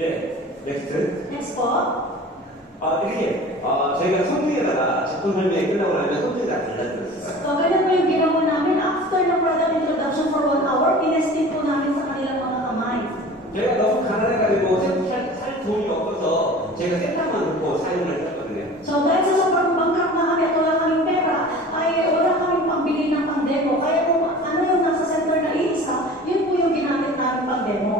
예, 넥스트. Next po. 이렇게 저희가 성경에다가 작품 설명이 끝나고 나면 성경이 다 달라들었어요. So, ganyan po yung ginawa namin. After ng product introduction for 1 hour, pinestin po namin sa kanilang mga kamay. 제가 너무 가난해가지고 살 돈이 없어서 제가 세탁만 넣고 사용을 했었거든요. So, dahil sa sobrang bangkak na kami at wala kaming pera, ay wala kaming pambili ng pang-demo. Kaya kung ano yung nasa center na iisa, yun po yung ginamit namin pang-demo.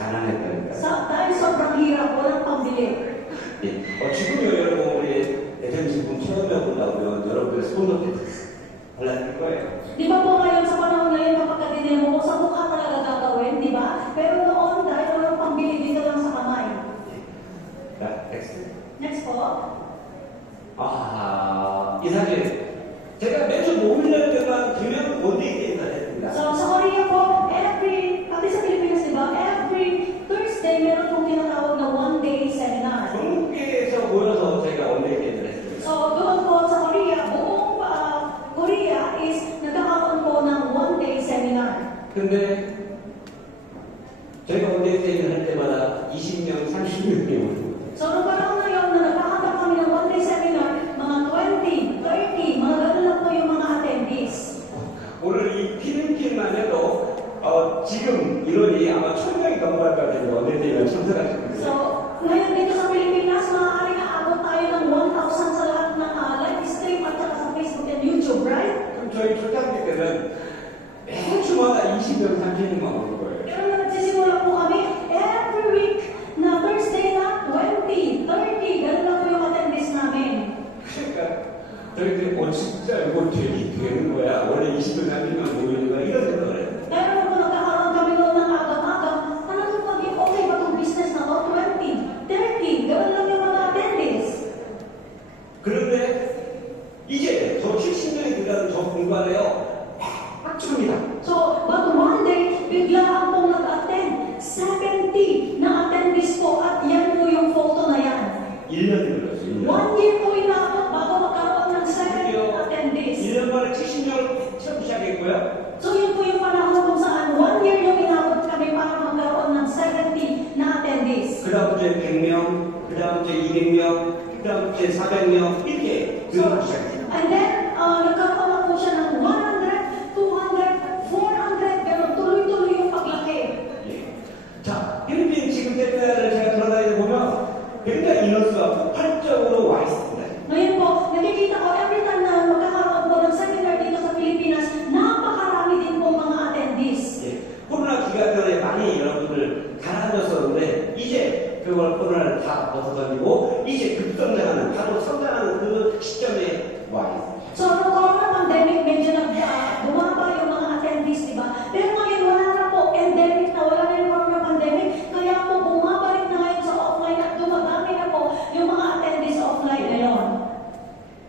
가난했다니까. Dahil sobrang hirap, walang pambili. 예. 지금요 여러분 우리 대전식품 체험해 본다고요. 여러분들 손으로 발라드릴 거예요. Di ba po ngayon sa panahon ngayon kapag ka-demo mo, sa mukha talaga gagawin, di ba? Pero noon dahil walang pambili dito lang sa kamay. 자, 넥스트. Next po. 이 사진 제가 매주 모빌날 때만 되면 원데이 게임을 했습니다. So, sa Korea po, pati sa Pilipinas, di ba? Every Thursday, meron pong tinatawag na one-day seminar. 전국에서 모여서 저희가 원데이 게임을 했습니다. So, doon po sa Korea, buong Korea is nagkakaroon po ng one-day seminar. 근데 저희가 원데이 게임을 할 때마다 20명, 30명이 오고 So, nung panahon na yun, na nagkakaroon kami ng one-day seminar, mga 20, 30, mga ganun lang po yung mga attendees. 오늘 이 필름팀만 해도 지금 인원이 아마 1000명이 넘어갈 것 같아요. 원데이 게임을 참석하시는 분들. So, ngayon dito sa Pilipinas, maaaring aabot tayo ng 1,000 sa lahat ng live stream at saka sa Facebook and YouTube, right? 그럼 저희 초창기 때는 매주마다 20명, 30명만 오는 거예요. Pero nung nagsisimula po kami, every week na Thursday na 20, 30, ganun lang po yung attendees namin. 그러니까 저희들이 진짜 이거 되는 거야. 원래 20명, 30명 모이는 거야. 이런 생각을 해요. Pero nung nagkakaroon kami noon ng agam-agam, talagang maging okay ba itong business na to? 20, 30, ganun lang yung mga attendees. 그런데 이제 저 70명이 들어가는 저 공간에요. 꽉 찹니다. So, but one day, biglaan pong nag-attend. 70 na attendees po at yan po yung photo na yan. 1년이 걸렸어요. 1년. 1 year po inaabot bago magkaroon ng 70 attendees. 1년 만에 70명을 채우기 시작했고요. So, yun po yung panahon kung saan 1 year yung inaabot kami para magkaroon ng 70 na attendees. 그 다음 주에 100명, 그 다음 주에 200명, 그 다음 주에 400명 이렇게 늘어나기 시작했어요. And then, nagkaroon na po siya ng 100, 200, 400, pero tuloy-tuloy yung paglaki. 예. 자, 필리핀 지금 때문에 제가 돌아다니다 보면 굉장히 인원수가 폭발적으로 와 있습니다. Ngayon po, nakikita ko every time na magkakaroon po ng seminar dito sa Pilipinas, napakarami din po mga attendees. 예. 코로나 기간 전에 많이 여러분들 가라앉았었는데 이제 그걸 코로나를 다 벗어던지고 이제 급성장하는 바로 성장하는 그 시점에 와 있습니다. So, nung corona